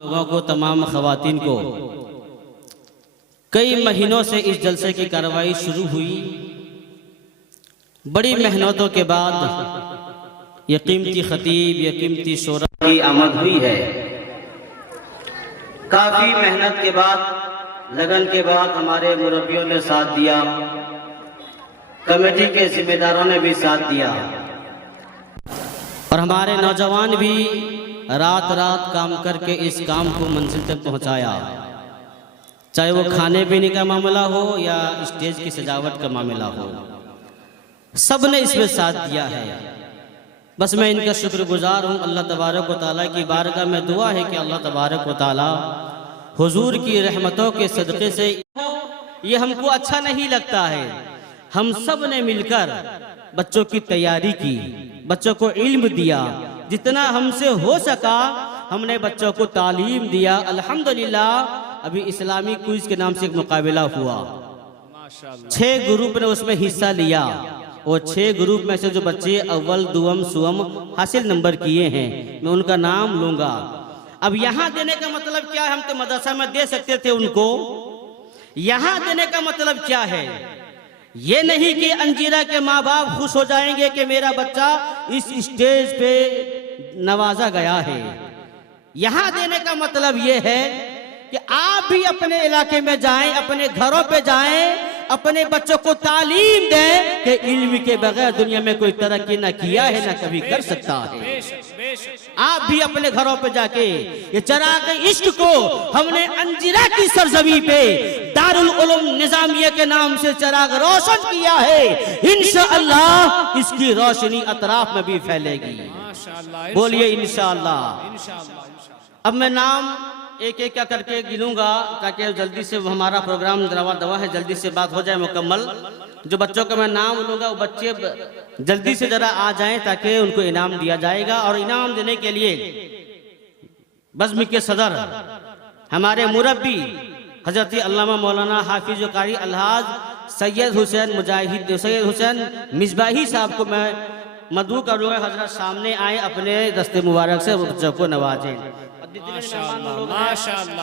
लोगों को, तमाम ख़वातीन को कई महीनों से इस जलसे की कार्रवाई शुरू हुई। बड़ी मेहनतों के बाद ये कीमती खतीब, ये कीमती शोरा की आमद हुई है। काफ़ी मेहनत के बाद, लगन के बाद हमारे मुरब्बियों ने साथ दिया, कमेटी के जिम्मेदारों ने भी साथ दिया और हमारे नौजवान भी रात रात काम करके इस काम को मंजिल तक पहुंचाया। चाहे वो खाने पीने का मामला हो या स्टेज की सजावट का मामला हो, सब ने इसमें साथ दिया है। बस मैं इनका शुक्रगुजार हूँ। अल्लाह तबारक व तआला की बारगाह में दुआ है कि अल्लाह तबारक व तआला हुजूर की रहमतों के सदक़े से, ये हमको अच्छा नहीं लगता है, हम सब ने मिलकर बच्चों की तैयारी की, बच्चों को इल्म दिया, जितना हमसे हो सका हमने बच्चों को तालीम दिया। अल्हम्दुलिल्लाह अभी इस्लामी क्विज के नाम से एक मुकाबला हुआ, 6 ग्रुप ने उसमें हिस्सा लिया और 6 ग्रुप में से जो बच्चे अव्वल दुअम सुअम हासिल नंबर किए हैं, मैं उनका नाम लूंगा। अब यहाँ देने का मतलब क्या है? हम तो मदरसा में दे सकते थे उनको, यहाँ देने का मतलब क्या है? ये नहीं कि अंजीरा के माँ बाप खुश हो जाएंगे कि मेरा बच्चा इस स्टेज पे नवाजा गया है। यहाँ देने का मतलब ये है कि आप भी अपने इलाके में जाएं, अपने घरों पे जाएं, अपने बच्चों को तालीम दें कि इल्म के बगैर दुनिया में कोई तरक्की ना किया है ना कभी कर सकता है। आप भी अपने घरों पे जाके ये चिराग इश्क को हमने अंजीरा की सरजमी पे दारुल उलूम निजामिया के नाम से चिराग रोशन किया है। इंशाअल्लाह इसकी रोशनी अतराफ में भी फैलेगी। बोलिए इंशाअल्लाह। अब मैं नाम एक एक करके गिनूंगा ताकि जल्दी से हमारा प्रोग्राम दवा है, जल्दी से बात हो जाए मुकम्मल। जो बच्चों का मैं नाम लूंगा वो बच्चे जल्दी से जरा आ जाएं ताकि उनको इनाम दिया जाएगा। और इनाम देने के लिए बज़्म के सदर हमारे मुरब्बी हजरत अल्लामा मौलाना हाफिज कारी अलहाज सैयद हुसैन मुजाहिद, सैयद हुसैन मिसबाही साहब को मैं मदू करूँगा, हजरत सामने आए, अपने दस्ते मुबारक से बच्चों को नवाजें।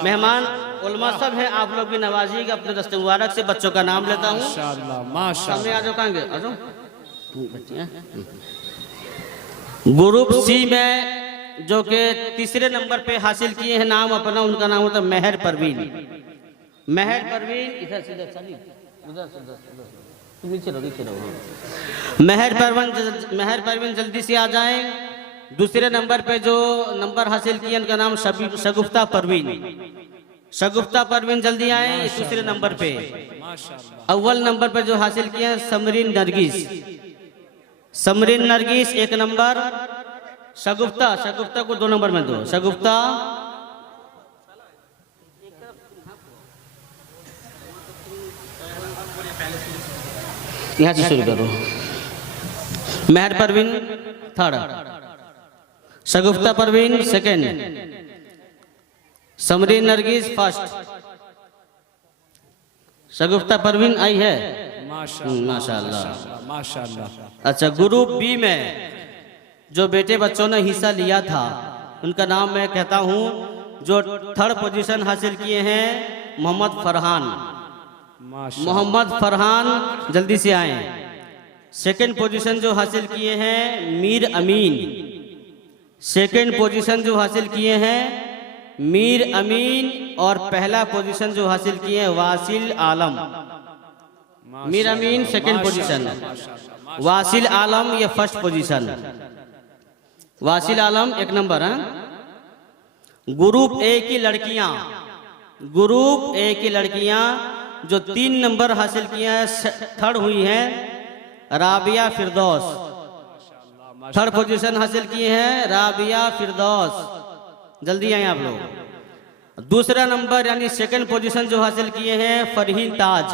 मेहमान उलमा सब हैं, आप लोग भी नवाजिएगा अपने दस्ते मुबारक से। बच्चों का नाम लेता हूँ, सामने आ जाओ, कहेंगे आ जाओ। ग्रुप सी में जो के तीसरे नंबर पे हासिल किए हैं नाम अपना, उनका नाम होता है मेहर परवीन। मेहर परवीन इधर सीधा चलिए, उधर तुम नीचे रहो। मेहर परवीन जल्दी से आ जाएं। दूसरे नंबर पे जो नंबर हासिल किए उनका नाम शगुफ्ता परवीन। शगुफ्ता परवीन जल्दी आए दूसरे नंबर पे। अव्वल नंबर पे जो हासिल किए हैं समरीन नरगिस। समरीन नरगिस 1 नंबर। शगुफ्ता को 2 नंबर में दो। शगुफ्ता यहाँ से शुरू करो। मेहर परवीन 3rd, शगुफ्ता परवीन 2nd, समरीन नरगिस 1st। शगुफ्ता परवीन आई है, माशाअल्लाह माशाअल्लाह। अच्छा, ग्रुप बी में जो बेटे बच्चों ने हिस्सा लिया था उनका नाम मैं कहता हूँ। जो 3rd पोजीशन हासिल किए हैं मोहम्मद फरहान जल्दी से आए। 2nd पोजीशन जो हासिल किए हैं मीर अमीन। 2nd पोजीशन जो हासिल किए हैं मीर अमीन और पहला पोजीशन जो हासिल किए हैं वासिल आलम। मीर अमीन 2nd पोजीशन, वासिल आलम ये 1st पोजीशन। वासिल आलम 1 नंबर है। ग्रुप ए की लड़कियां जो 3 नंबर हासिल किए हैं, 3rd हुई हैं राबिया फिरदौस। 3rd पोजीशन हासिल किए हैं राबिया फिरदौस, जल्दी आए आप लोग। दूसरा नंबर यानी 2nd पोजीशन जो हासिल किए हैं फरहीन ताज।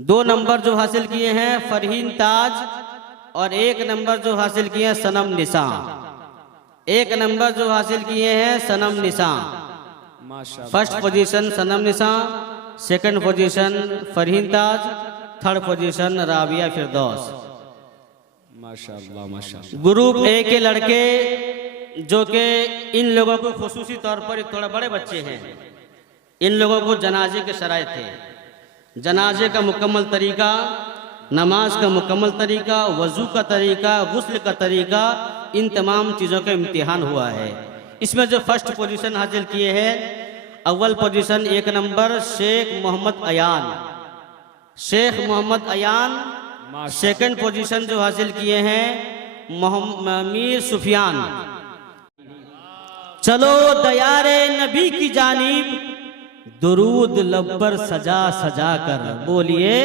2 नंबर जो हासिल किए हैं फरहीन ताज और 1 नंबर जो हासिल किए हैं सनम निसा। 1 नंबर जो हासिल किए हैं सनम निसा। 1st पोजीशन सनम निसा, 2nd पोजीशन फरहीन ताज, 3rd पोजीशन राबिया फिरदौस। माशाअल्लाह माशाअल्लाह। ग्रुप ए के लड़के जो कि इन लोगों को खुसूसी तौर पर थोड़ा बड़े बच्चे हैं, इन लोगों को जनाजे के शराइत थे। जनाजे का मुकम्मल तरीका, नमाज का मुकम्मल तरीका, वज़ू का तरीका, गुस्ल का तरीका, इन तमाम चीज़ों का इम्तिहान हुआ है। इसमें जो फर्स्ट पोजीशन हासिल किए हैं, अव्वल position 1 number Sheikh Mohammad Ayan, Sheikh Mohammad Ayan. Second position जो हासिल किए हैं मीर सुफियान। चलो दयारे नबी की जानिब दुरूद लब पर सजा सजा कर, बोलिए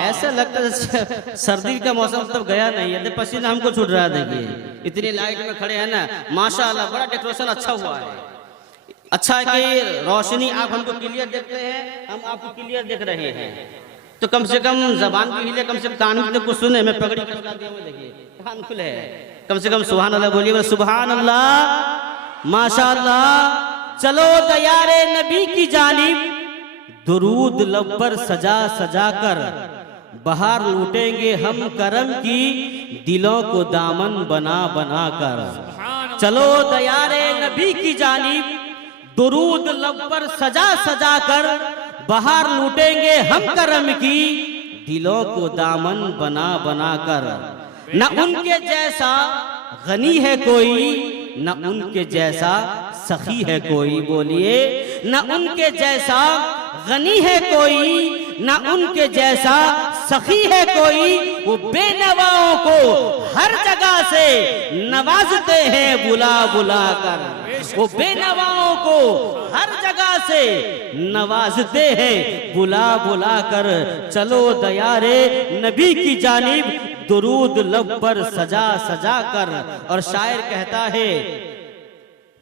ऐसा लगता है सर्दी का मौसम तब गया नहीं है, पसीना हमको छूट रहा है। देखिए इतनी लाइट में खड़े हैं ना, माशाअल्लाह बड़ा डेकोरेशन अच्छा हुआ है। अच्छा है कि रोशनी आप हमको क्लियर देखते हैं, हम आपको क्लियर देख रहे हैं, तो कम से कम जबान भी हिले, कम से कम कान भी तो कुछ सुने। मैं पगड़ी कटवा दिया, मैं देखिए कान खुले है, कम से कम सुभान अल्लाह बोलिए, सुभान अल्लाह, माशाअल्लाह। चलो दयारे नबी की जानिब दुरूद लब पर सजा सजा कर, बाहर लूटेंगे हम करम की दिलों को दामन बना बना कर। चलो दयारे नबी की जानिब दुरूद लब पर सजा सजा कर, बाहर लूटेंगे हम करम की दिलों को दामन बना बना कर। न उनके जैसा गनी है कोई, न उनके जैसा सखी है कोई, बोलिए न उनके जैसा गनी है कोई, न उनके जैसा सखी है कोई। वो बेनवाओं को हर जगह से नवाजते हैं बुला बुला कर, वो बेनवाओं को हर जगह से नवाजते हैं बुला बुला कर। चलो दयारे नबी की जानिब दुरूद लब पर सजा सजा कर। और शायर कहता है,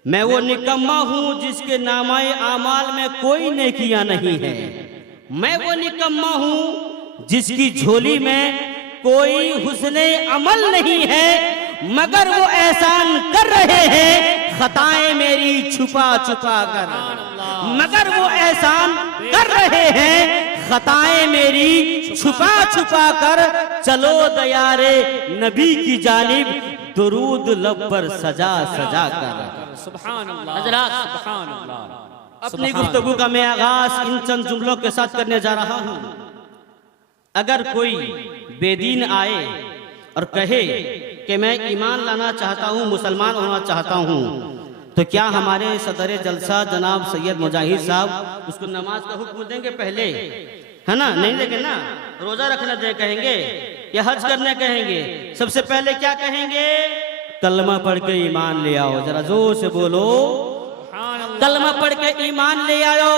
मैं वो निकम्मा हूं जिसके नामाए आमाल में कोई नेकियां नहीं है। मैं वो निकम्मा हूं जिसकी झोली में कोई हुस्ने अमल नहीं है, मगर वो एहसान कर रहे हैं खताएं मेरी छुपा छुपा कर, मगर वो एहसान कर रहे हैं खताएं मेरी छुपा छुपा कर। चलो दयारे नबी की जानिब दुरूद लब पर सजा सजा कर। अपनी गुफ्तगू का मैं आगाज इन चंद जुमलों के साथ करने जा रहा हूं। अगर कोई बेदीन आए और कहे कि मैं ईमान लाना चाहता हूं, मुसलमान होना चाहता हूं, तो क्या हमारे सदर जलसा जनाब सैयद मुजाहिद साहब उसको नमाज का हुक्म देंगे पहले, है ना? नहीं देंगे ना। रोजा रखने दे कहेंगे या हज करने कहेंगे? सबसे पहले क्या कहेंगे? कलमा पढ़ के ईमान ले आओ। जरा जोर से बोलो, कलमा पढ़ के ईमान ले आओ।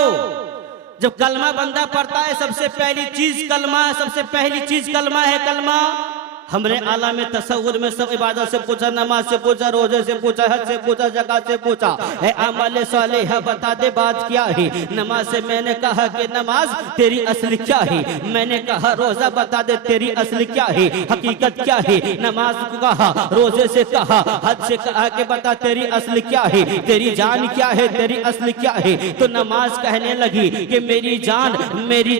जब कलमा बंदा पढ़ता है, सबसे पहली चीज कलमा, सबसे पहली चीज कलमा है। कलमा हमने आला में तसव्वुर में सब इबादत से पूछा, नमाज से पूछा, रोजे से पूछा, हज से पूछा, ज़कात से पूछा, है अमल सालेह बता दे बात क्या है। नमाज से मैंने कहा कि नमाज तेरी असल क्या है, मैंने कहा रोजा बता दे तेरी असल क्या है, हकीकत क्या है। नमाज को कहा, रोजे से कहा, हज से कहा कि बता तेरी असल क्या है, तेरी जान क्या है, तेरी असल क्या है। तो नमाज कहने लगी कि मेरी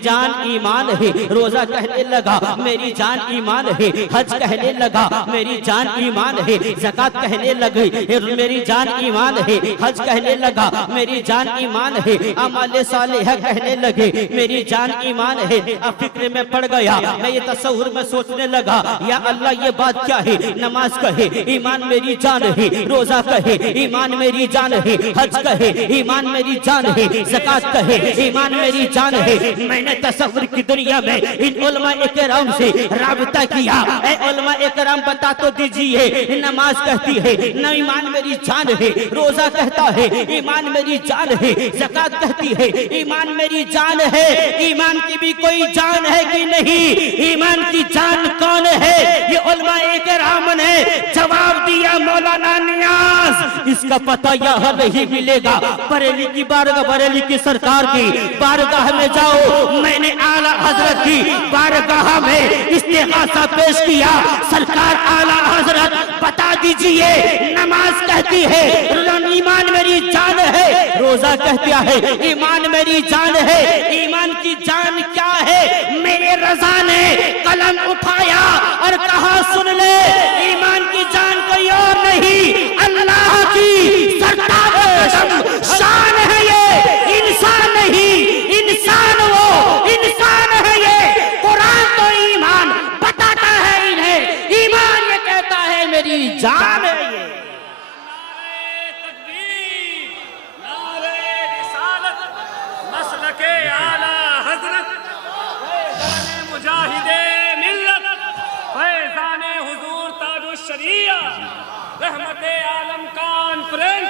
जान ईमान है। रोजा कहने लगा मेरी जान ईमान है। हज कहने लगा मेरी जान ईमान है। ज़कात कहने लगी मेरी जान ईमान है। हज कहने लगा मेरी जान ईमान है। अमल सालेह कहने लगे मेरी जान ईमान है। अब फिक्र में पड़ गया, मैं ये तसव्वुर में सोचने लगा, या अल्लाह ये बात क्या है। नमाज कहे ईमान मेरी जान है, रोजा कहे ईमान मेरी जान है, हज कहे ईमान मेरी जान है, ज़कात कहे ईमान मेरी जान है। मैंने तसव्वुर की दुनिया में इन उलमा इकराम से राबता किया। उलमा इकराम बता तो दीजिए, नमाज कहती है न ईमान मेरी जान है, रोजा कहता है ईमान मेरी जान है, ज़कात कहती है ईमान मेरी जान है। ईमान की भी कोई जान है कि नहीं? ईमान की जान कौन है? ये उलमा इकराम ने जवाब दिया, मौलाना नियाज इसका पता यहाँ नहीं मिलेगा। बरेली की बारगाह, बरेली की सरकार की बारगाह में जाओ। मैंने आला हजरत की बारगाह में इस्तिग़ासा पेश किया। सरकार आला हजरत बता दीजिए, नमाज कहती है ईमान मेरी जान है, रोजा कहता है ईमान मेरी जान है। ईमान की जान क्या है? मेरे रज़ा ने कलम उठाया और कहा सुन ले, ईमान की जान कोई और नहीं, रहमते आलम कॉन्फ्रेंस,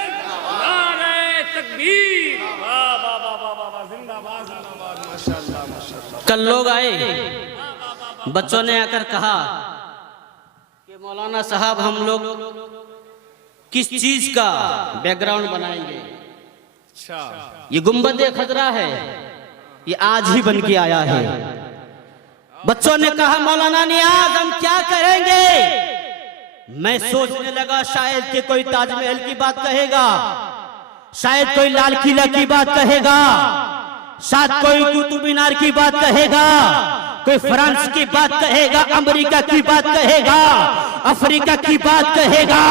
नारे तकबीर, वाह वाह वाह वाह वाह, जिंदाबाद जिंदाबाद, माशाअल्लाह माशाअल्लाह। कल लोग आए, बच्चों ने आकर कहा कि मौलाना साहब हम लोग किस चीज का बैकग्राउंड बनाएंगे। अच्छा, ये गुंबद खजरा है, ये आज ही बन के आया है। बच्चों ने कहा मौलाना नियाज हम क्या करेंगे। मैं सोचने लगा शायद कि कोई ताजमहल की बात कहेगा, शायद कोई लाल किला की बात कहेगा, शायद कोई कुतुब मीनार की बात कहेगा, कोई फ्रांस की बात कहेगा, अमेरिका की बात कहेगा, अफ्रीका की बात कहेगा।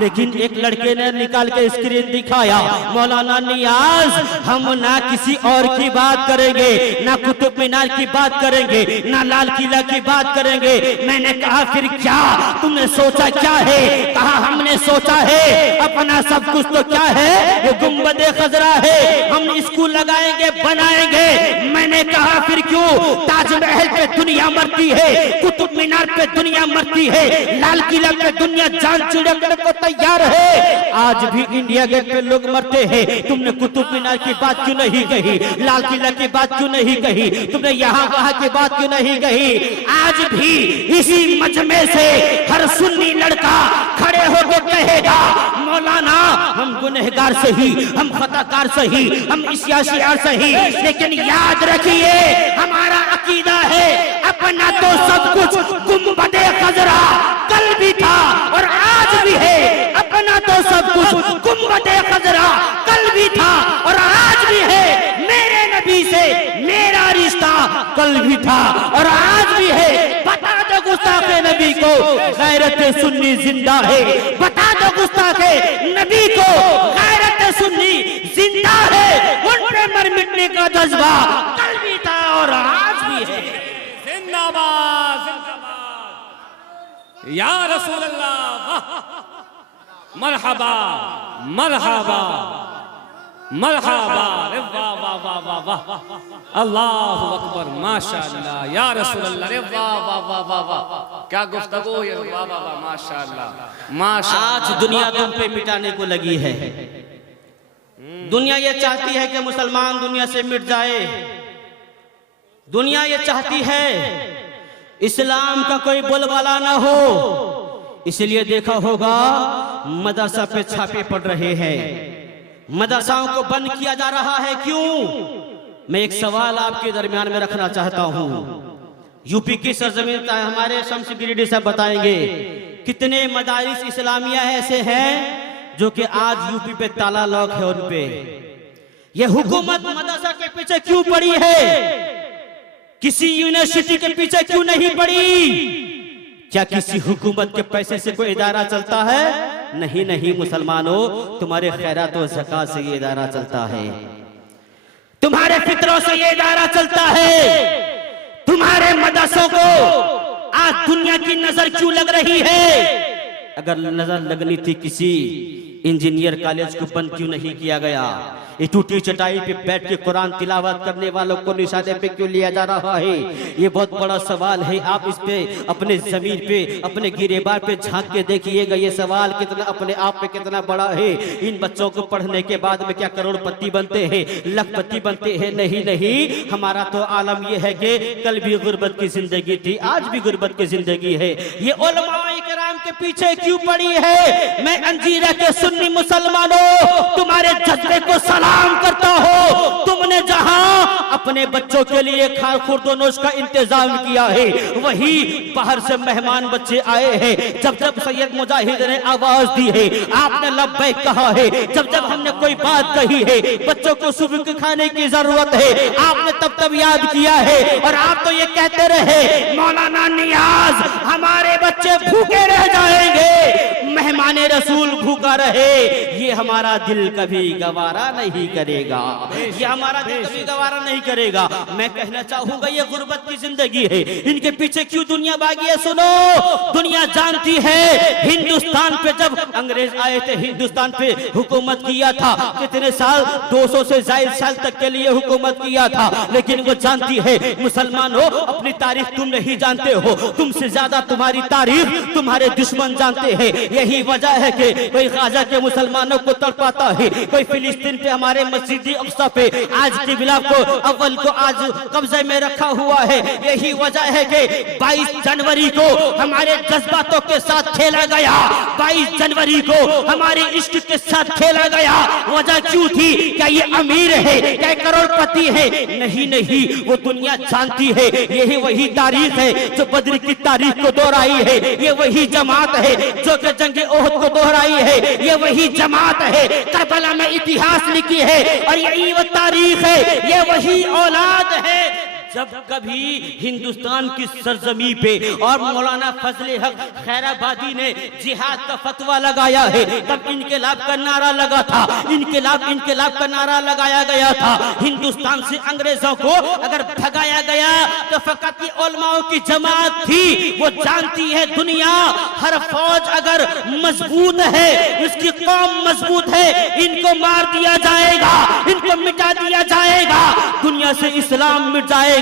लेकिन एक लड़के ने निकाल के स्क्रीन दिखाया, मौलाना नियाज हम ना किसी और की बात करेंगे, ना कुतुब मीनार की बात करेंगे, ना लाल किला की बात करेंगे। मैंने कहा फिर क्या तुमने सोचा क्या है। कहा हमने सोचा है अपना सब कुछ तो क्या है, ये गुंबद खजरा है, हम स्कूल लगाएंगे बनाएंगे। मैंने कहा फिर क्यों, ताजमहल पे दुनिया मरती है, कुतुब मीनार पे दुनिया मरती है, लाल किला पे दुनिया जान छिड़कने को तैयार है। आज भी इंडिया गेट पे लोग मरते हैं, तुमने कुतुब मीनार की बात क्यों नहीं कही, लाल किला की बात क्यों नहीं कही, तुमने यहाँ वहाँ की बात क्यों नहीं कही। आज भी इसी मजमे से हर सुन्नी लड़का खड़े होकर कहेगा मौलाना हम गुनहगार सही, हम खताकार सही, हम इश्याशियार सही, लेकिन याद रखिए हमारा अकीदा है अपना तो सब कुछ गुंबद खजरा कल भी था और आज भी है। अपना तो सब कुछ गुंबद खजरा कल भी था और आज भी है। मेरे नबी से मेरा रिश्ता कल भी था और आज भी है। बता दो गुस्ताखे नबी को गैरत सुन्नी जिंदा है, बता दो गुस्ताखे नबी को गैरत सुन्नी जिंदा है। उन पे मर मिटने का जज्बा कल भी था और आज भी है। जिंदाबाद जिंदाबाद या रसूल अल्लाह, मरहबा मरहबा मरहबा, अरे वाह वाह वाह वाह वाह, अल्लाहु अकबर, माशाअल्लाह या रसूल अल्लाह, अरे वाह वाह वाह वाह वाह, क्या गुफ्तगू है, वाह वाह वाह, माशाअल्लाह माशाअल्लाह। आज दुनिया तुम पे मिटाने को लगी है। दुनिया ये चाहती है कि मुसलमान दुनिया से मिट जाए। दुनिया ये चाहती है इस्लाम का कोई बोलबाला ना हो। इसलिए देखा होगा मदरसा पे छापे पड़ रहे हैं, मदरसाओं को बंद किया जा रहा है। क्यों? मैं एक सवाल आपके दरमियान में रखना चाहता हूं। यूपी की सरजमीन हमारे शम्स गिरिडीह साहब बताएंगे कितने मदारिस इस्लामिया ऐसे हैं जो कि आज यूपी पे ताला लॉक है उन पे। ये हुकूमत मदरसा के पीछे क्यों पड़ी है? किसी यूनिवर्सिटी के पीछे क्यों नहीं पड़ी? क्या किसी हुकूमत के पैसे से कोई इदारा चलता है? नहीं नहीं मुसलमानों, तुम्हारे खैरात और ज़कात से ये इदारा चलता है, तुम्हारे फितरों से ये इदारा चलता है। तुम्हारे मदरसों को आज दुनिया की नजर क्यों लग रही है? अगर नजर लगनी थी किसी इंजीनियर कॉलेज को बंद क्यों नहीं किया गया? ये टूटी चटाई पे बैठ के कुरान तिलावत करने वालों को निशाने पे क्यों लिया जा रहा है? ये बहुत बड़ा सवाल है। आप इस पे अपने जमीन पे अपने गिरेबार पे झांक के देखिएगा, ये सवाल कितना अपने आप पे कितना बड़ा है। इन बच्चों को पढ़ने के बाद में क्या करोड़पति बनते हैं, लखपति बनते हैं? नहीं नहीं, हमारा तो आलम ये है कि कल भी गुर्बत की जिंदगी थी, आज भी गुर्बत की जिंदगी है। ये उलमाए किराम के पीछे क्यों पड़ी है? मैं अंजीरा के सुन्नी मुसलमानों तुम्हारे जज्बे को सलाम करता हो। तुमने जहां अपने बच्चों के लिए खुर्दोनोश का इंतजाम किया है, वही बाहर से मेहमान बच्चे आए हैं। जब जब सैयद मुजाहिद ने आवाज दी है, आपने लब्बैक कहा है। जब जब हमने कोई बात कही है, बच्चों को सुबह के खाने की जरूरत है, आपने तब तब याद किया है। और आप तो ये कहते रहे मौलाना नियाज हमारे बच्चे भूखे रह जाएंगे, मेहमाने रसूल भूखा रहे। ये हमारा दिल कभी गवारा नहीं करेगा, ये हमारा दिल कभी गवारा नहीं करेगा। मैं कहना चाहूंगा ये गुर्बत की जिंदगी है, इनके पीछे क्यों दुनिया भागी है? सुनो, दुनिया जानती है हिंदुस्तान पे जब अंग्रेज आए थे, हिंदुस्तान पे हुकूमत किया था कितने साल, 200 से ज्यादा साल तक के लिए हुकूमत किया था। लेकिन वो जानती है मुसलमान हो, अपनी तारीख तुम नहीं जानते हो, तुमसे ज्यादा तुम्हारी तारीख तुम्हारे दुश्मन जानते हैं। यही वजह है कि कोई गाजा के मुसलमानों को तड़पाता है, कोई फिलिस्तीन पे हमारे मस्जिद अक्सा पे आज के बिला को अव्वल को आज कब्जे में रखा हुआ है। यही वजह है कि 22 जनवरी को हमारे जज्बातों के साथ खेला गया, 22 जनवरी को हमारे इश्क के साथ खेला गया। वजह क्यों थी? क्या ये अमीर है, क्या करोड़पति है? नहीं नहीं, वो दुनिया जानती है यही वही तारीख है जो बद्र की तारीख को दोहराई है, ये वही जमात है जो कि जंग ओहद को दोहराई है, ये वही जमात है करबला में इतिहास लिखी है, और यही वो तारीख है, ये वही औलाद है। जब कभी हिंदुस्तान की सरजमी पे और मौलाना फजले हक खैराबादी ने जिहाद का फतवा लगाया है, तब इनकलाब का नारा लगा था, इनकलाब का नारा लगाया गया था। हिंदुस्तान से अंग्रेजों को अगर भगाया गया तो फकत उलमाओं की जमात थी, वो जानती है दुनिया हर फौज अगर मजबूत है, उसकी कौम मजबूत है, इनको मार दिया जाएगा, इनको मिटा दिया जाएगा, दुनिया से इस्लाम मिट जाएगा।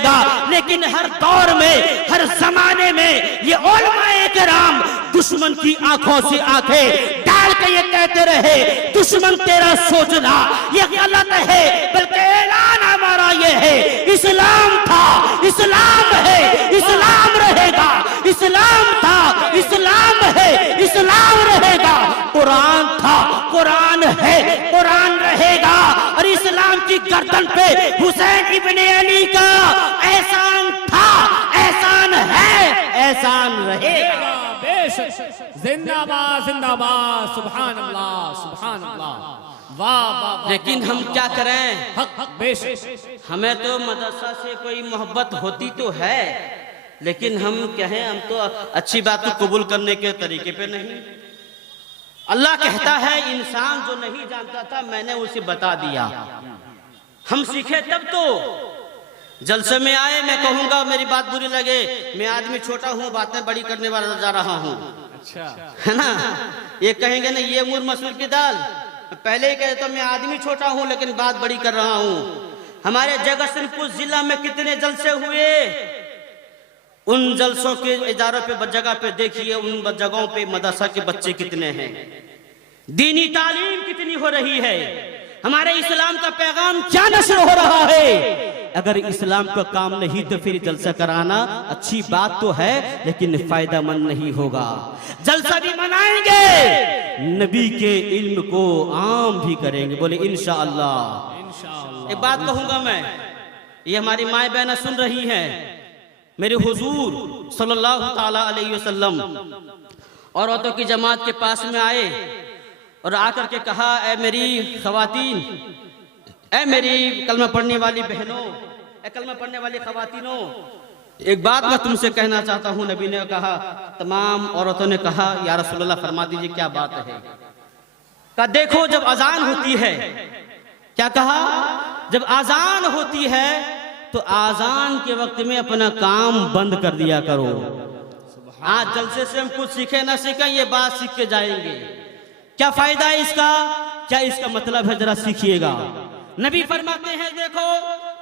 लेकिन हर दौर में, हर जमाने में ये उलमाए किराम दुश्मन की आंखों से आंखें डाल के ये कहते रहे, दुश्मन तेरा सोचना ये गलत है, बल्कि ऐलान हमारा ये है, इस्लाम था, इस्लाम है, इस्लाम रहेगा, इस्लाम था, इस्लाम है, इस्लाम रहेगा, कुरान था, कुरान है, कुरान रहेगा, और इस्लाम की गर्दन पे हुसैन इब्ने अली का एहसान था, एहसान है, एहसान रहेगा। जिंदाबाद जिंदाबाद, सुभान अल्लाह सुभान अल्लाह, वाह वाह। लेकिन हम क्या करें, हक हक बेशक, हमें तो मदरसा से कोई मोहब्बत होती तो है, लेकिन हम कहें हम तो अच्छी बात को कबूल करने के तरीके पे नहीं। अल्लाह कहता है इंसान जो नहीं जानता था मैंने उसे बता दिया, हम सीखे तब तो। जलसे में आए, मैं कहूंगा मेरी बात बुरी लगे, मैं आदमी छोटा हूँ, बातें बड़ी करने वाला जा रहा हूँ, अच्छा है ना। ये कहेंगे ना ये मूर मसूर की दाल, पहले ही कहता मैं आदमी छोटा हूँ लेकिन बात बड़ी कर रहा हूँ। हमारे जगतसिंहपुर जिला में कितने जलसे हुए, उन जलसों के इदारों पे जगह पे देखिए, उन जगहों पे मदरसा के बच्चे कितने हैं, दीनी तालीम कितनी हो रही है, हमारे इस्लाम का पैगाम क्या नशर हो रहा है। अगर इस्लाम का काम नहीं तो फिर जलसा कराना अच्छी बात तो है, लेकिन फायदा मंद नहीं होगा। जलसा भी मनाएंगे, नबी के इल्म को आम भी करेंगे, बोले इंशाअल्लाह। एक बात कहूंगा मैं, ये हमारी माए बहना सुन रही हैं, मेरे हुजूर सल्लल्लाहु ताला अलैहि वसल्लम औरतों की जमात के पास में आए और आकर के कहा, ऐ मेरी खवातीन, ऐ मेरी कलमा पढ़ने वाली बहनों, ऐ कलमा पढ़ने वाली खवातीनों, एक बात मैं तुमसे कहना चाहता हूँ। नबी ने कहा, तमाम औरतों ने कहा, या रसूलल्लाह फरमा दीजिए क्या बात है। कहा देखो जब अजान होती है, क्या कहा, जब अजान होती है तो आजान के वक्त में अपना काम बंद कर दिया करो। आज जलसे से हम कुछ सीखे ना सीखे, ये बात सीख के जाएंगे, क्या फायदा है इसका, क्या इसका मतलब है, जरा सीखिएगा। नबी फरमाते हैं देखो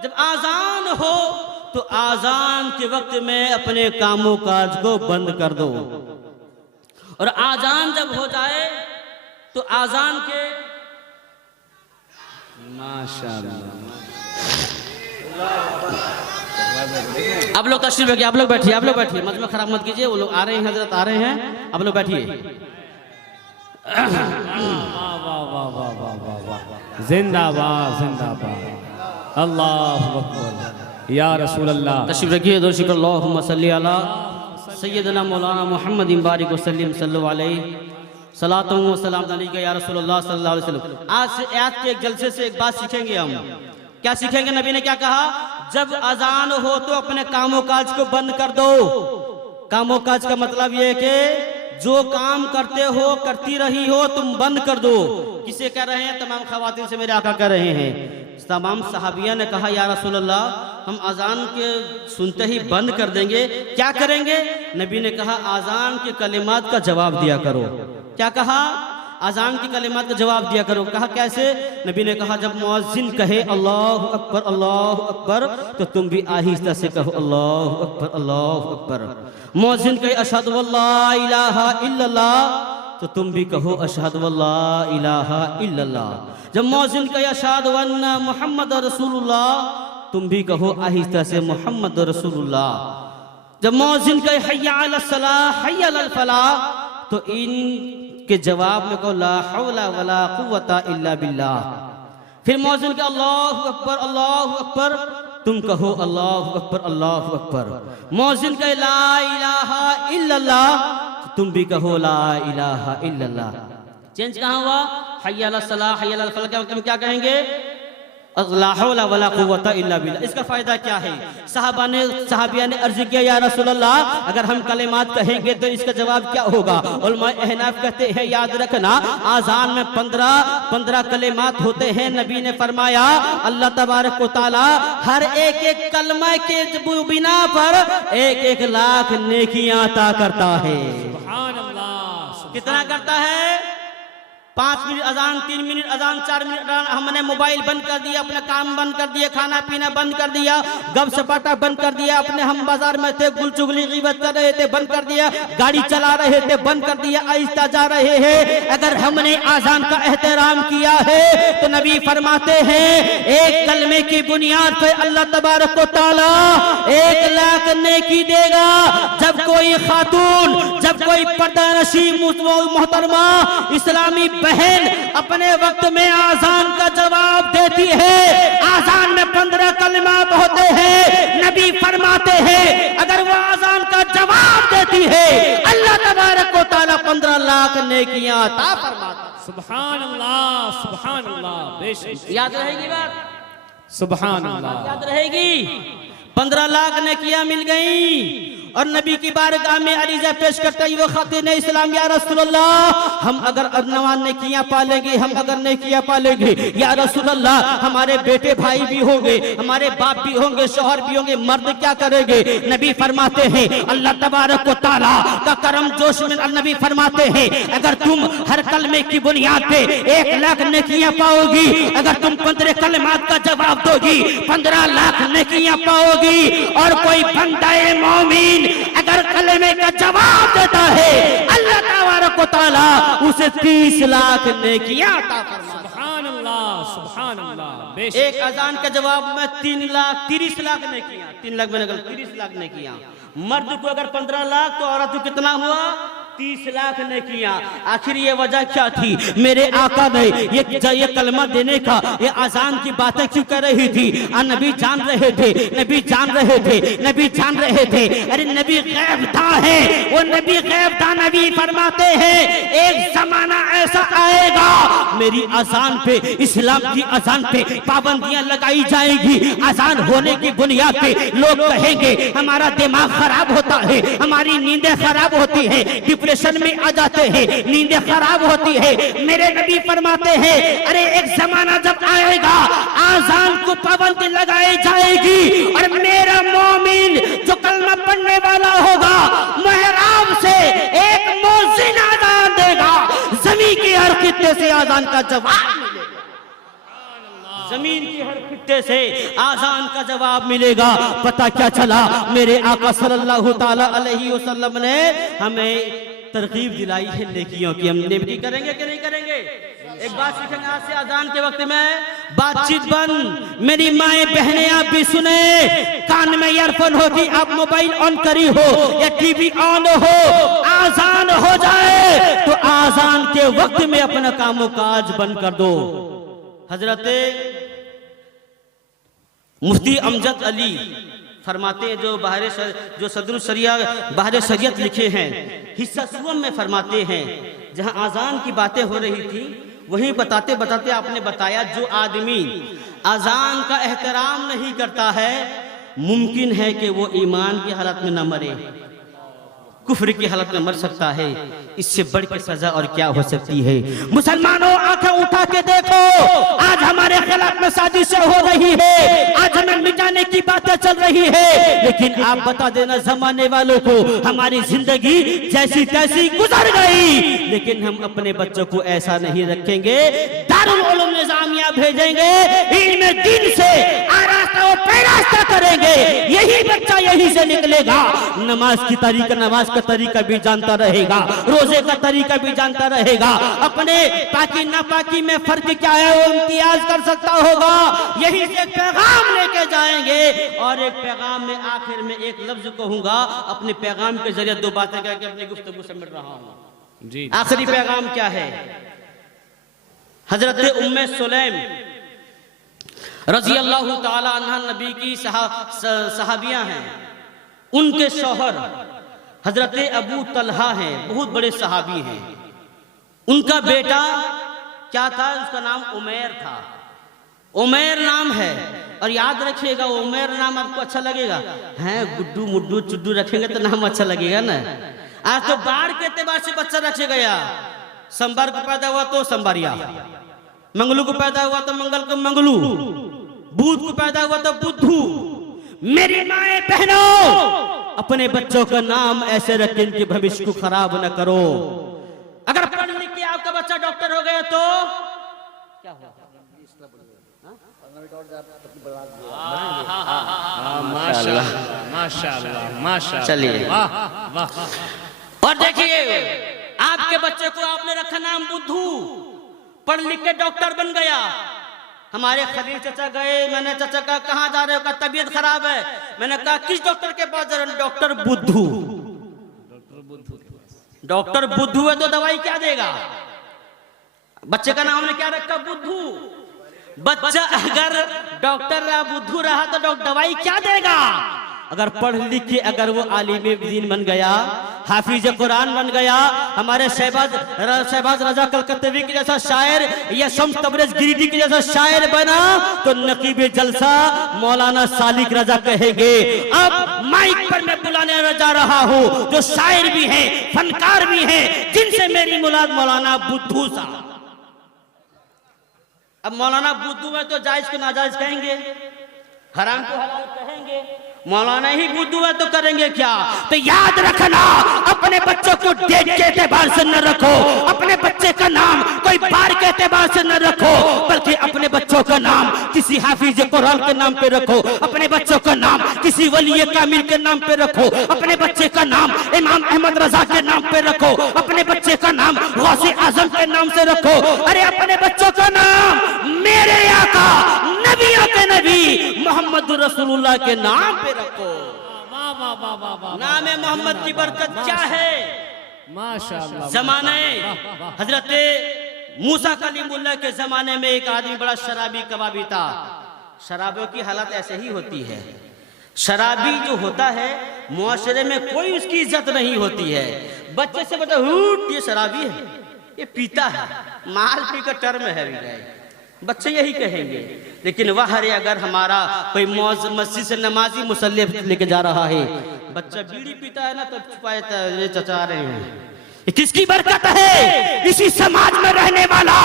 जब आजान हो तो आजान के वक्त में अपने कामों काज को बंद कर दो, और आजान जब हो जाए तो आजान के माशाअल्लाह, आप लोग तशरीफ रखिए, आप लोग बैठिए, आप लोग बैठिए, मजमा खराब मत कीजिए, वो लोग आ रहे हैं, हजरत आ रहे हैं, आप लोग बैठिए। जिंदाबाद जिंदाबाद, अल्लाहु अकबर, या रसूल अल्लाह। तशरीफ रखिए, दो शुक्र अल्लाहुम्मा सल्ली अला सय्यदना मौलाना मुहम्मद बारिक वसल्लम सल्लल्लाहु अलैहि सलातु व सलाम अलैका या रसूलुल्लाह सल्लल्लाहु अलैहि वसल्लम। आज से आज के एक जलसे से एक बात सीखेंगे हम, क्या सीखेंगे, नबी ने क्या कहा, जब अजान हो तो अपने कामों काज को बंद कर दो। कामों काज का मतलब ये है कि जो काम करते हो, करती रही हो, तुम बंद कर दो। किसे कह रहे हैं, तमाम खवातीन से मेरे आका कह रहे हैं। तमाम सहाबिया ने कहा, या रसूल अल्लाह हम अजान के सुनते ही बंद कर देंगे, क्या करेंगे। नबी ने कहा, अजान के कलिमात का जवाब दिया करो। क्या कहा, अजान की कलिमात का जवाब दिया करो। कहा कैसे, नबी ने कहा जब मुअज्जिन कहे अल्लाहु अकबर अल्लाहु अकबर, तो तुम भी आहिस्ता से कहो अल्लाहु अकबर अल्लाहु अकबर। मुअज्जिन कहे अशहदु अल्ला इलाहा इल्लल्लाह, तो तुम भी कहो अशहदु अल्ला इलाहा इल्लल्लाह। जब मौजिन कहे अशहदु अन्ना मुहम्मद रसूलुल्लाह, तुम भी कहो आहिस्ता से मोहम्मद रसूलुल्लाह। जब मौजिन कहे हय्या अलस सलाह हय्या अलल फलाह, तो इनके जवाब में कहो ला हौला वला कुव्वता इल्ला बिल्लाह। फिर मौजिन के अल्लाहु अकबर, तुम कहो अल्लाहु अकबर अल्लाहु अकबर। मौजिन कहे ला इलाहा इल्लल्लाह, तुम भी कहो ला इलाहा इल्लल्लाह। चेंज कहाँ हुआ? हय्या अलस सलाह हय्या अलल फलाह के वक्त में क्या कहेंगे? ला हौला वला कुव्वता इल्ला बिल्लाह। इसका फायदा क्या है? सहाबिया ने अर्ज किया या रसूल अल्लाह, अगर हम कलेमात कहेंगे तो इसका जवाब क्या होगा? उलमा अहनाफ कहते हैं याद रखना, आजान में 15 कलेमात होते हैं। नबी ने फरमाया अल्लाह तबारक व तआला हर एक कलमा के बिना पर 1 लाख नेकियां अता करता है। सुभान अल्लाह। कितना करता है? 5 मिनट अजान, 3 मिनट अजान, 4 मिनट अजान, हमने मोबाइल बंद कर दिया, अपना काम बंद कर दिया, खाना पीना बंद कर दिया, गप सपाटा बंद कर दिया, अपने हम बाजार में थे गुल चुगली गीबत कर रहे थे बंद कर दिया, गाड़ी चला रहे थे बंद कर दिया, आहिस्ता जा रहे हैं। अगर हमने आजान का एहतराम किया है तो नबी फरमाते हैं 1 कलमे की बुनियाद पे अल्लाह तबारक व तआला 1 लाख नेकी देगा। जब कोई खातून, जब कोई पर्दानशी मोहतरमा इस्लामी बहन अपने वक्त में आजान का जवाब देती है, आजान में 15 कलिमात होते हैं। नबी फरमाते हैं अगर वो आजान का जवाब देती है अल्लाह तबारक व तआला 15 लाख नेकियां अता फरमाता है। सुभान अल्लाह सुभान अल्लाह। बेशक याद रहेगी बात? सुभान अल्लाह। याद रहेगी? 15 लाख नेकियां मिल गई। और नबी की बारगाह में अरीजा पेश करता है वो खातिन इस्लाम या रसूल अल्लाह, हम अगर नवान नेकियां पालेंगे, हम अगर नेकियां पालेंगे या रसूल अल्लाह, हमारे बेटे भाई भी होंगे, हमारे बाप भी होंगे, शौहर भी होंगे, मर्द क्या करेंगे? नबी फरमाते हैं अल्लाह तबारक व तआला का करम जोश में नबी फरमाते हैं अगर तुम हर कलमे की बुनियाद पे 1 लाख नेकियां पाओगी, अगर तुम 15 कलमात का जवाब दोगी 15 लाख नेकियां पाओगी। और कोई बंदाए मोमिन अगर कलमे का जवाब देता है अल्लाह तबारक व तआला उसे 30 लाख नेकियां अता फरमाता है। सुभान अल्लाह सुभान अल्लाह। बेशक एक अजान के जवाब में 30 लाख नेकियां, 3 लाख में 30 लाख नेकियां। मर्द को अगर 15 लाख तो औरत को कितना हुआ? 30 लाख नेकियां। आखिर ये वजह क्या थी? मेरे आका ने ये कलमा देने का, ये आजान की बातें क्यों कर रही थी? नबी जान रहे थे, नबी जान रहे थे, नबी जान रहे थे। अरे नबी गैब था है, वो नबी गैब था। नबी फरमाते हैं एक जमाना ऐसा आएगा मेरी अजान पे, इस्लाम की अजान पे पाबंदियां लगाई जाएगी। अजान होने की बुनियाद पे लोग कहेंगे हमारा दिमाग खराब होता है, हमारी नींदें खराब होती है, डिप्रेशन में आ जाते हैं, नींदें खराब होती है। मेरे नबी फरमाते हैं अरे एक जमाना जब आएगा आजान को पाबंदी लगाई जाएगी और मेरा मोमिन जो कलमा पढ़ने वाला होगा महराब से एक मौजिन आजान देगा, जमीन के हर खित्ते से आजान का जवाब मिलेगा, जमीन की हर खित्ते से आजान का जवाब मिलेगा। पता क्या चला? मेरे आका सल्लल्लाहु ताला अलैहि वसल्लम ने हमें तरकीब दिलाई है नेकियों की। हम नेकी करेंगे कि नहीं करेंगे? एक बात सीखेंगे आज से, अजान के वक्त में बातचीत बंद। मेरी माएं बहनें आप भी सुने, कान में ईयरफोन होगी, आप मोबाइल ऑन करी हो या टीवी ऑन हो, आजान हो जाए तो आजान के वक्त में अपना कामोकाज बंद कर दो। हजरत मुफ्ती अमजद अली फरमाते हैं, जो सदरुल शरिया बाहर शरीयत लिखे हैं, हिस्सा सुवम में फरमाते हैं, जहां आजान की बातें हो रही थी वहीं बताते बताते आपने बताया जो आदमी आजान का एहतराम नहीं करता है मुमकिन है कि वो ईमान की हालत में न मरे, कुफ्र की हालत में मर सकता है। इससे बढ़ के सजा और क्या हो सकती है? मुसलमानों आंखें उठा के देखो, आज हमारे खिलाफ में साजिशें हो रही है, आज हमें मिटाने की बातें चल रही है, लेकिन आप बता देना जमाने वालों को हमारी जिंदगी जैसी तैसी गुजर गई, लेकिन हम अपने बच्चों को ऐसा नहीं रखेंगे। दारुल उलूम निजामिया भेजेंगे, इल्म दीन से आरास्ता व पैरास्ता रास्ता करेंगे, यही बच्चा यहीं से निकलेगा। नमाज की तरीका, नमाज का तरीका भी जानता रहेगा, रोजे का तरीका भी जानता रहेगा, अपने पाकी नापाकी में फर्क क्या है वो इम्तियाज कर सकता होगा। यही से एक पैगाम लेके जाएंगे। और एक पैगाम में आखिर में एक लफ्ज कहूंगा, अपने पैगाम के जरिए दो बातें करके अपनी गुफ्तगू समेट रहा हूं जी। आखिरी पैगाम क्या है? हजरत उम्मे सुलैम रजी अल्लाह ताला अन्हा नबी की सहाबियां हैं, उनके शौहर हजरत अबू तलहा हैं, बहुत बड़े सहाबी हैं। उनका बेटा क्या था? उसका नाम उमैर था। उमैर नाम है, और याद रखिएगा उमैर नाम आपको अच्छा लगेगा, हैं गुड्डू मुड्डू चुड्डू रखेंगे तो नाम अच्छा लगेगा ना। आज तो बाढ़ के एतबार से बच्चा रखेगा, या सोमवार को पैदा हुआ तो सोमवारिया, मंगलू को पैदा हुआ तो मंगल को मंगलू, बुध को पैदा हुआ तो बुद्धू। मेरी माए बहनों, अपने बच्चों का नाम ऐसे रखें इनके भविष्य को खराब न करो। अगर पढ़ लिख के आपका बच्चा डॉक्टर हो गया तो क्या होगा? माशाल्लाह माशाल्लाह माशाल्लाह, चलिए। वाह वाह। और देखिए, आपके बच्चे को आपने रखा नाम बुद्धू, पढ़ लिख के डॉक्टर बन गया। हमारे खलील चाचा गए, मैंने चाचा कहा कहाँ जा रहे हो? कहा तबीयत खराब है। मैंने कहा किस डॉक्टर के पास जा रहे हो? डॉक्टर बुद्धू। डॉक्टर बुद्धू है तो दवाई क्या देगा? बच्चे का नाम हमने क्या रखा? बुद्धू। बच्चा अगर डॉक्टर रहा, बुद्धू रहा तो दवाई क्या देगा? अगर पढ़ लिख के अगर वो आलिम दीन बन गया, हाफिज कुरान बन गया, हमारे शहबाज रजा कलकत्तवी के जैसा शायर या शम्स तबरेज गिरिडी के जैसा शायर बना तो नकीब जलसा मौलाना सालिक रजा कहेंगे। अब माइक पर मैं बुलाने जा रहा हूँ जो शायर भी हैं, फनकार भी हैं, जिनसे मेरी मुलाद मौलाना बुद्धू साहब। अब मौलाना बुद्धू है तो जायज को नाजायज कहेंगे, हराम को हलाल कहेंगे, मौलाना ही बुद्धू है तो करेंगे क्या? तो याद रखना, अपने बच्चों को डेट के एतबार से न रखो, अपने बच्चे का नाम कोई बार के एतबार से न रखो, बल्कि अपने बच्चों का नाम किसी हाफिज कुरान के नाम पे रखो, अपने बच्चों का नाम किसी वली कामिल के नाम पे रखो, अपने बच्चे का नाम इमाम अहमद रजा के नाम पे रखो, अपने बच्चे का नाम गौसे आजम के नाम से रखो। अरे अपने बच्चों का नाम मेरे आका नबियों के नबी मोहम्मद रसूलुल्लाह के नाम पे रखो। नाम मोहम्मद की बरकत क्या है? माशाअल्लाह। जमाने हजरत मूसा कलीमुल्लाह के जमाने में एक आदमी बड़ा शराबी कबाबी था। शराबियों की हालत ऐसे ही होती है। शराबी जो होता है मुआशरे में कोई उसकी इज्जत नहीं होती है। बच्चे से बता हुट ये शराबी है, ये पीता है, माल पी का टर्म है, बच्चे यही कहेंगे। लेकिन वह रे अगर हमारा कोई मस्जिद से नमाजी मुसल्ले लेके जा रहा है, बच्चा बीड़ी पीता है ना तो छुपाए ये चचा रहे हैं, किसकी बरकत है? इसी समाज में रहने वाला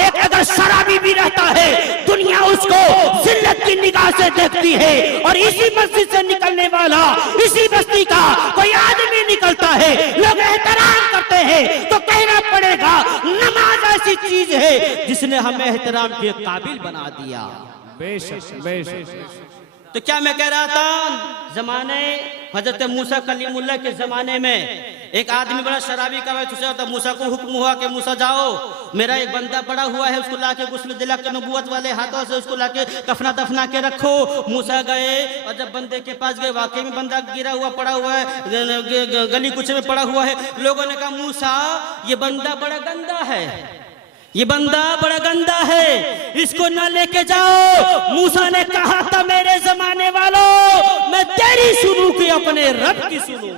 एक अगर शराबी भी रहता है, दुनिया उसको जिल्लत की निगाह से देखती है। और इसी मस्जिद से निकलने वाला, इसी बस्ती का कोई आदमी निकलता है, लोग एहतराम करते हैं, तो कहना पड़ेगा नमाज ऐसी चीज है जिसने हमें एहतराम के काबिल बना दिया। बेशक बेशक। तो क्या मैं कह रहा था, जमाने हजरत मूसा कलीमुल्लाह के जमाने में एक आदमी बड़ा शराबी का तो मूसा को हुक्म हुआ कि मूसा जाओ, मेरा एक बंदा पड़ा हुआ है, उसको लाके गुस्ल दिला के नबूवत वाले हाथों से उसको लाके कफना दफना के रखो। मूसा गए और जब बंदे के पास गए, वाकई में बंदा गिरा हुआ पड़ा हुआ है, गली कुछ में पड़ा हुआ है। लोगों ने कहा मूसा ये बंदा बड़ा गंदा है, ये बंदा बड़ा गंदा है, इसको न लेके जाओ। मूसा ने कहा था मेरे जमाने वालों, मैं तेरी सुनूं कि अपने रब की सुनूं।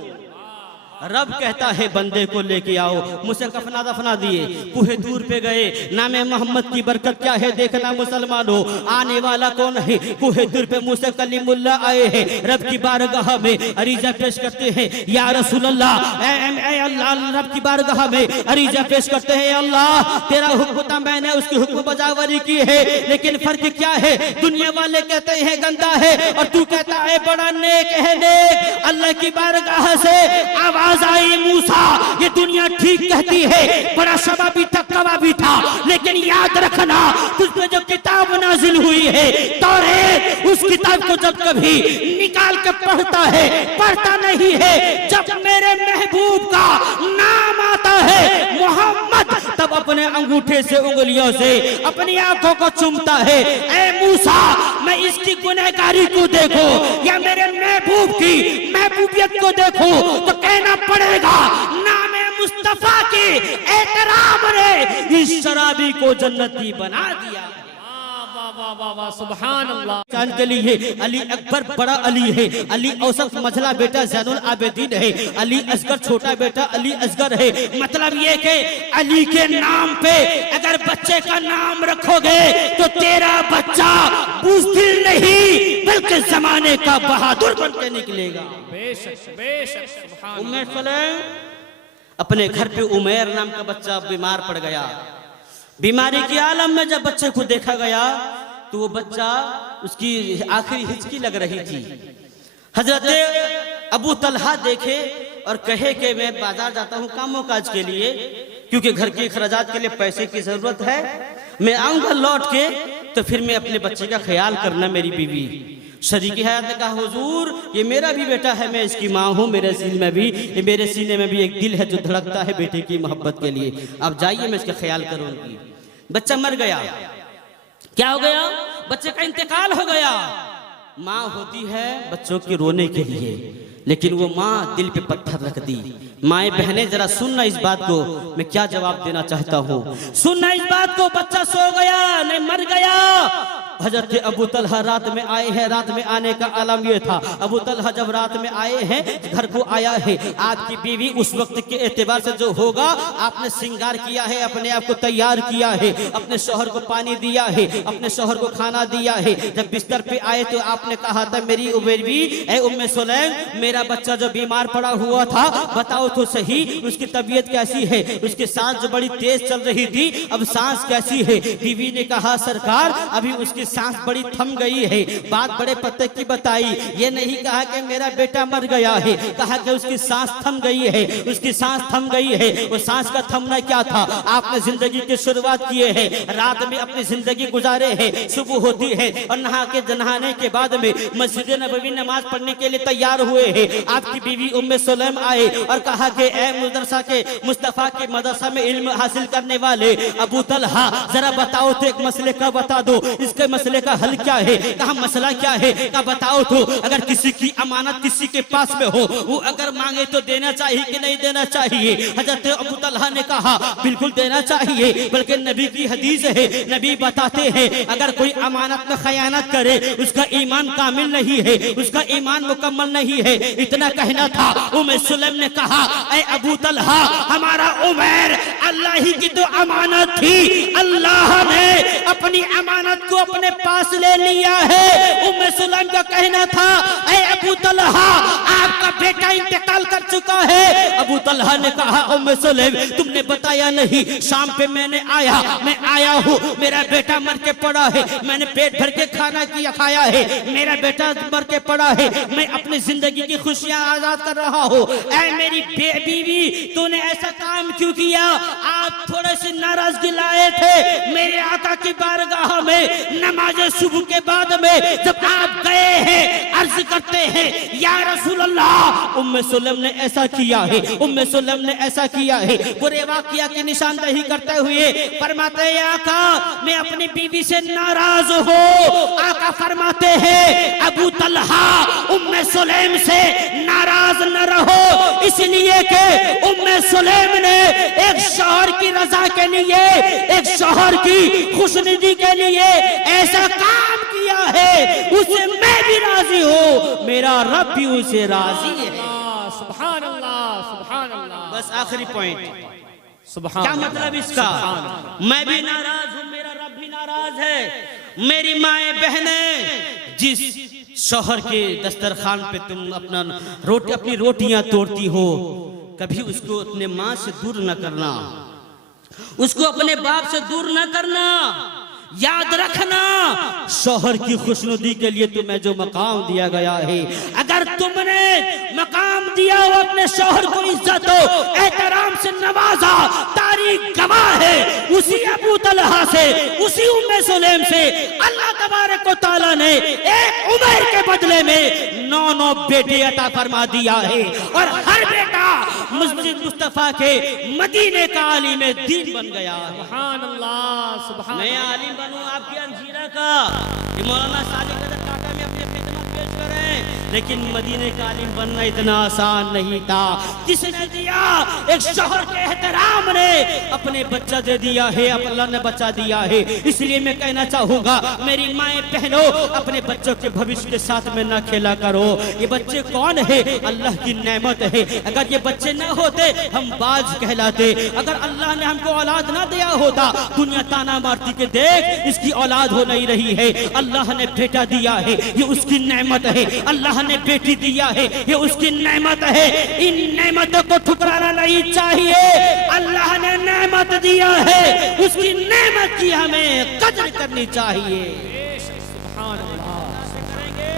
रब कहता है बंदे को लेके आओ। मुझसे कफना दफना दिए, कुहे दूर पे गए। नामे मोहम्मद की बरकत क्या है देखना मुसलमानों, आने वाला कौन है? कुहे दूर पे मूसा कलीमुल्लाह आए हैं, रब की बारगाह में अरीजा पेश करते हैं, या रसूल अल्लाह, ऐ अल्लाह, रब की बारगाह में अरीजा पेश करते हैं, अल्लाह तेरा हुक्म था, मैंने उसकी हुक्म बजावरी की है, लेकिन फर्क क्या है? दुनिया वाले कहते हैं गंदा है और तू कहता है बड़ा नेक है। नेक अल्लाह की बारगाह से आवाज आवाज आई, मूसा ये दुनिया ठीक कहती है, बड़ा शबाबी था, कबाबी था, लेकिन याद रखना तुझ पे जो किताब नाजिल हुई है तौरात, उस किताब को जब कभी निकाल के पढ़ता है, पढ़ता नहीं है, जब मेरे महबूब का नाम आता है मोहम्मद, तब अपने अंगूठे से उंगलियों से अपनी आंखों को चूमता है। ऐ मूसा, मैं इसकी गुनहगारी को देखो या मेरे महबूब की महबूबियत को देखो तो कहना पड़ेगा नामे मुस्तफा के एहतराम ने इस शराबी को जन्नती बना दिया। वाह वाह वाह, सुभान अल्लाह। जान के लिए अली अकबर बड़ा अली है, अली औसत मझला बेटा ज़ैनुल आबिदीन है, अली असगर छोटा बेटा अली असगर है। मतलब ये कि अली के नाम पे अगर बच्चे का नाम रखोगे तो तेरा बच्चा बुज़दिल नहीं बल्कि जमाने का बहादुर बन के निकलेगा। बेशक बेशक, सुभान उम्मे सलेम अपने घर पे उमैर नाम का बच्चा बीमार पड़ गया। बीमारी के आलम में जब बच्चे को देखा गया तो वो बच्चा, उसकी आखिरी हिचकी लग रही थी। हजरत अबू तलहा देखे और कहे कि मैं बाजार जाता हूँ कामों काज के लिए, क्योंकि घर के खर्चात के लिए पैसे की जरूरत है, मैं आऊंगा लौट के तो फिर मैं अपने बच्चे का ख्याल करना मेरी बीवी। शरीकी हयात ने कहा हुजूर ये मेरा भी बेटा है, मैं इसकी माँ हूँ, मेरे सीने में भी एक दिल है जो धड़कता है बेटे की मोहब्बत के लिए। अब जाइए मैं इसका ख्याल करूंगी। बच्चा मर गया। क्या हो गया? बच्चे का इंतकाल हो गया। माँ होती है बच्चों के रोने के लिए, लेकिन वो माँ दिल पे पत्थर रख दी। माए बहनें जरा सुनना इस बात को, मैं क्या जवाब देना चाहता हूँ, सुनना इस बात को। बच्चा सो गया नहीं मर गया। हजरत अबू तलहा रात में आए हैं। रात में आने का आलम यह था, अबू तलहा जब रात में आए हैं घर को आया है, आपकी बीवी उस वक्त के एतबार से जो होगा, आपने श्रृंगार किया है, अपने आप को तैयार किया है, अपने शौहर को पानी दिया है, अपने शौहर को खाना दिया है। जब बिस्तर पे आए तो आपने कहा था मेरी बीवी ए उम्मे सुलैम, मेरा बच्चा जो बीमार पड़ा हुआ था बताओ तो सही उसकी तबीयत कैसी है। उसकी सांस जो बड़ी तेज चल रही थी, अब सांस कैसी है? बीवी ने कहा सरकार अभी उसकी सांस बड़ी थम गई है। बात बड़े पते की बताई, ये नहीं कहा कि मेरा बेटा मर गया है, कहा कि उसकी सांस थम गई है, उसकी सांस थम गई है। वो सांस का थमना क्या था? आपने जिंदगी की शुरुआत किए है, रात में अपनी जिंदगी गुजारे है, सुबह होती है और नहाने के बाद में मस्जिद नबवी नमाज पढ़ने के लिए तैयार हुए हैं। आपकी बीवी उम्मे सुलैम आए और कहा कि ए मदरसा के मुस्तफा के मदरसा में इल्म हासिल करने वाले अबू तलहा, जरा बताओ तो एक मसले का बता दो, इसके मसले का हल क्या है? कहा मसला क्या है? कहा बताओ तो। अगर किसी की अमानत किसी के पास में हो, वो अगर मांगे तो देना चाहिए कि नहीं देना चाहिए? हजरत अबू तलहा ने कहा बिल्कुल देना चाहिए, बल्कि नबी की हदीस है, नबी बताते हैं अगर कोई अमानत में खयानत करे उसका ईमान कामिल नहीं है, उसका ईमान मुकम्मल नहीं है। इतना कहना था। उम्मे सुलैम ने कहा ऐ अबू तलहा, हमारा उमैर अल्लाह ही की तो अमानत थी, अल्लाह ने अपनी अमानत को अपने पास ले लिया है। उम्मे सुलैम का कहना था ऐ अबू तलहा, आपका बेटा इंतकाल कर चुका है। अबू तलहा ने कहा उम्मे सुलैम तुमने बताया नहीं, शाम पे मैं आया हूँ, मेरा बेटा मर के पड़ा है, मैंने पेट भर के खाना खाया है, मेरा बेटा मर के पड़ा है, मैं अपनी जिंदगी की खुशियां आजाद कर रहा हूँ। ऐ मेरी बीवी तूने ऐसा काम क्यों किया? आप थोड़े से नाराजगी लाए थे मेरे आका की बारगाह में नमाज सुबह के बाद में, जब आप गए हैं अर्ज करते हैं या रसूल अल्लाह उम्मे सुलैम ने ऐसा किया है, उम्मे सुलैम ने ऐसा किया है। बुरे वाकया की निशानदेही करते हुए फरमाते हैं आका मैं अपनी बीवी से नाराज हूँ। आका फरमाते हैं अबू तलहा उम्मे सुलैम से नाराज न रहो, इसलिए कि उम्मे सुलैम ने एक शौहर की रजा के लिए, एक शौहर की खुशनुदी के लिए ऐसा काम किया है, उसे मैं भी राजी हूँ, मेरा रब भी उसे राजी है। सुभान अल्लाह, सुभान अल्लाह। बस आखिरी पॉइंट, सुभान क्या मतलब इसका? मैं भी नाराज हूँ, मेरा रब भी नाराज है। मेरी माए बहनें, जिस शौहर के दस्तरखान पे तुम अपनी रोटियां तोड़ती हो, कभी उसको अपने माँ से दूर न करना, उसको अपने बाप से दूर न करना। याद रखना शौहर की खुशनुदी के लिए तुम्हें जो मकाम दिया गया है, अगर तुमने मकाम दिया, वो अपने शौहर को इज्जत हो एहतराम से नवाजा, तारीख गवाह है। उसी अबू तलहा से, उसी उम्मे सुलेम से अल्लाह तबारक व तआला ने एक उमर के बदले में 9 बेटे अता फरमा दिया है, और हर बेटा मस्जिद मुस्तफा के मदीने का आलिम दीन बन गया है। सुभान अल्लाह, सुभान। मैं आलिम बनूं आपकी अंजीरा का, ये मौलाना सादिक अहमद टाटा में अपनी खिदमत पेश करें, लेकिन मदीने का आलिम बनना इतना आसान नहीं था। किसने दिया? एक शौहर के एहतराम ने अपने बच्चा दे दिया है, अल्लाह ने बच्चा दिया है। इसलिए मैं कहना चाहूंगा, मेरी माएं बहनों, अपने बच्चों के भविष्य के साथ में ना खेला करो। ये बच्चे कौन है? अल्लाह की नेमत है। अगर ये बच्चे न होते हम बाज कहलाते। अगर अल्लाह ने हमको औलाद ना दिया होता, दुनिया ताना मारती के देख इसकी औलाद हो नहीं रही है। अल्लाह ने बेटा दिया है, ये उसकी नेमत है। अल्लाह ने बेटी दिया है, ये उसकी नेमत है। इन नेमतों को ठुकराना नहीं चाहिए। अल्लाह ने नेमत दिया है, उसकी नेमत की हमें कदर करनी चाहिए। सुभान अल्लाह। करेंगे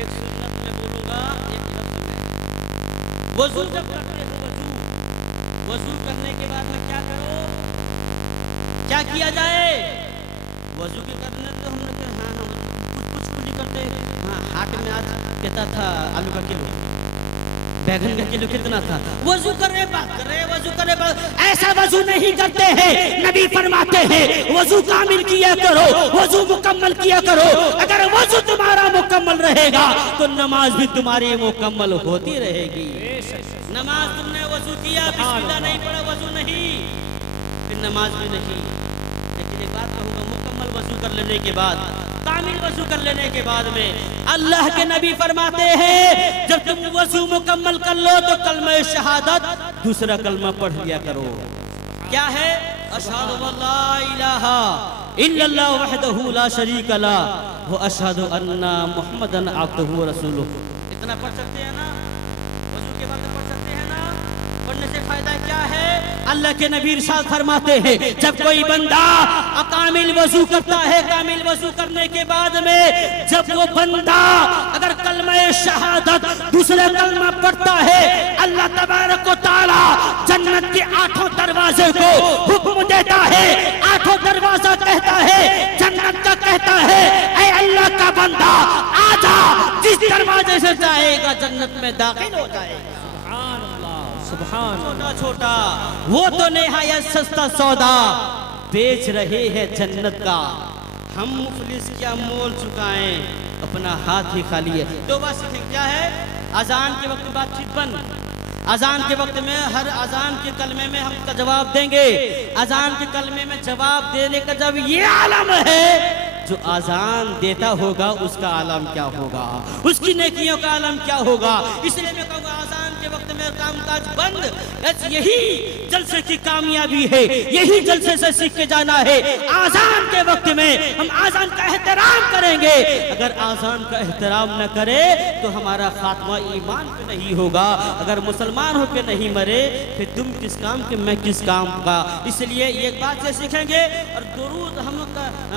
एक सुन्नत में बोलूंगा, एक लफ्ज में। वजू जब करते हो, वजू करने के बाद में क्या करो, क्या किया जाए? वजू के करने तो हम लोग हाँ कुछ नहीं करते। हाँ, हाट में आज कहता था आलू का किलो, बैगन का किलो कितना था। वजू करे बात करे, वजू करे बात, ऐसा वजू नहीं करते हैं। नबी फरमाते हैं वजू कामिल किया करो, वजू मुकम्मल किया करो। अगर वजू तुम्हारा मुकम्मल रहेगा तो नमाज भी तुम्हारी मुकम्मल होती रहेगी। नमाज तुमने वजू किया, बिस्मिल्लाह नहीं पढ़ा, वजू नहीं, फिर नमाज भी नहीं। लेकिन एक बात कहूँगा, मुकम्मल वजू कर लेने के बाद, कामिल वजू कर लेने के बाद में अल्लाह के नबी फरमाते हैं जब तुम वजू मुकम्मल कर लो तो कलमा शहादत दूसरा कलमा पढ़ लिया करो। क्या है? अशहदु अल्ला इलाहा इल्लल्लाह वहदहू ला शरीका लह व अशहदु अन्ना मुहम्मदन अब्दुहु व रसूलुहु। इतना पढ़ सकते हैं ना? वजू के बाद पढ़ सकते हैं ना? पढ़ने से फायदा क्या है? अल्लाह के नबी इरशाद फरमाते हैं जब कोई बंदा कामिल वजू करता है, कामिल वजू करने के बाद में जब वो बंदा अगर कलमा शहादत दूसरा कलमा पढ़ता है, अल्लाह तबारक व तआला जन्नत के 8 दरवाजे को हुक्म देता है। 8 दरवाजा कहता है, जन्नत का कहता है ऐ अल्लाह का बंदा आजा, जिस दरवाजे से जाएगा जन्नत में दाखिल हो जाएगा। सुभान। छोटा छोटा वो तो निहायत सस्ता सौदा बेच रहे हैं जन्नत का। हम मुफलिस क्या मोल चुकाएं, अपना हाथ ही खाली है। तो बस क्या है? अजान के वक्त बातचीत बंद। अजान के वक्त में हर अजान के कलमे में हम उसका जवाब देंगे। अजान के कलमे में जवाब देने का जब ये आलम है, जो अजान देता होगा उसका आलम क्या होगा, उसकी नेकियों का आलम क्या होगा। इसलिए मैं कहूँगा अजान के वक्त में कामकाज बंद। यही जलसे की कामयाबी है, यही जलसे से सीख के जाना है। आजान के वक्त में हम आजान का एहतराम करेंगे। अगर आजान का एहतराम न करे तो हमारा खात्मा ईमान पे नहीं होगा। अगर मुसलमान होकर नहीं मरे फिर तुम किस काम के, मैं किस काम का। इसलिए एक बात से सीखेंगे और दुरूद हम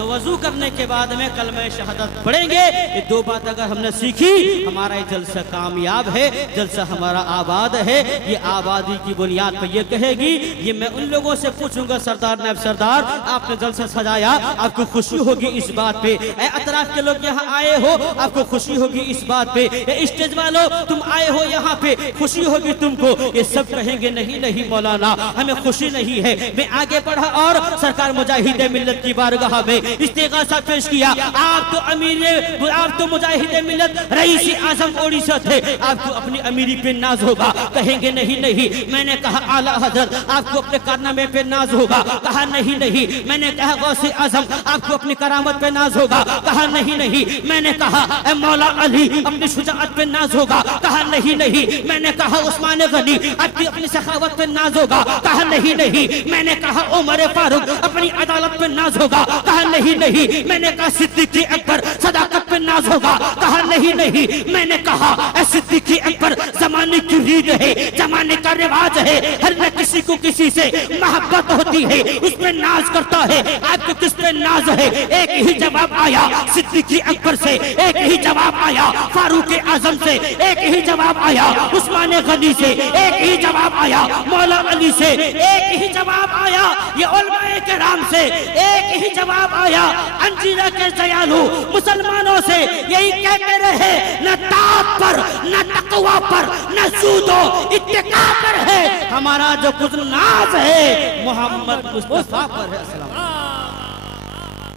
वजू करने के बाद में कलमा शहादत पढ़ेंगे। ये 2 बात अगर हमने सीखी, हमारा ये जलसा कामयाब है, जलसा हमारा आबाद है। ये आबादी की बुनियाद पर ये कहेगी। ये मैं उन लोगों से पूछूंगा, सरदार नायब सरदार आपने जलसा सजाया, आपको खुशी होगी इस बात पे? अतराफ के लोग यहाँ आए हो, आपको खुशी होगी इस बात पे? स्टेज वालों तुम आए हो यहाँ पे, खुशी होगी तुमको? ये सब कहेंगे नहीं नहीं मौलाना हमें खुशी नहीं है। मैं आगे बढ़ा और सरकार मुजाहिद मिल्लत की बारगाह में इस्तिग़ासा पेश किया। आप तो अमीर, आप तो मुजाहिद मिल्लत रईस आज़म ओडिशा थे, आपको अपनी अमीरी पे नाज होगा। कहेंगे नहीं नहीं। मैंने कहा आला हजरत आपको अपने कारनामे पे नाज होगा। कहा नहीं नहीं। मैंने कहा गौसे आज़म आपको अपनी करामत पे नाज होगा। कहा नहीं नहीं। मैंने कहा ए मौला अली अपनी शुजाअत पे नाज होगा। कहा नहीं नहीं। मैंने कहा उस्मान गनी आपकी अपनी सखावत पे नाज होगा। कहा नहीं नहीं। मैंने कहा उमर फारूक अपनी अदालत पे नाज होगा। कहा नहीं नहीं। मैंने कहा सिद्दीक़ अकबर सदाकत पे नाज होगा। कहा नहीं नहीं। मैंने कहा सिद्दीक़ अकबर जमाने की रीत है, जमाने का रिवाज है, हर न किसी को किसी से मोहब्बत बात होती है उस पे नाज करता है, आपको किस पे नाज है? एक ही जवाब आया सिद्दीक़ अकबर से, एक ही जवाब आया फारूक आजम से, एक ही जवाब आया उस्मान गनी से, एक ही जवाब आया मौला अली से, एक ही जवाब आया ये उलमाए किराम से, एक ही जवाब आया अंजीरा के दयालु मुसलमानों से। यही कहते रहे न ताप पर, न तकवा पर, न सूदो इत्तिका पर है, हमारा जो कुछ नाज है मोहम्मद मुस्तफा पर है।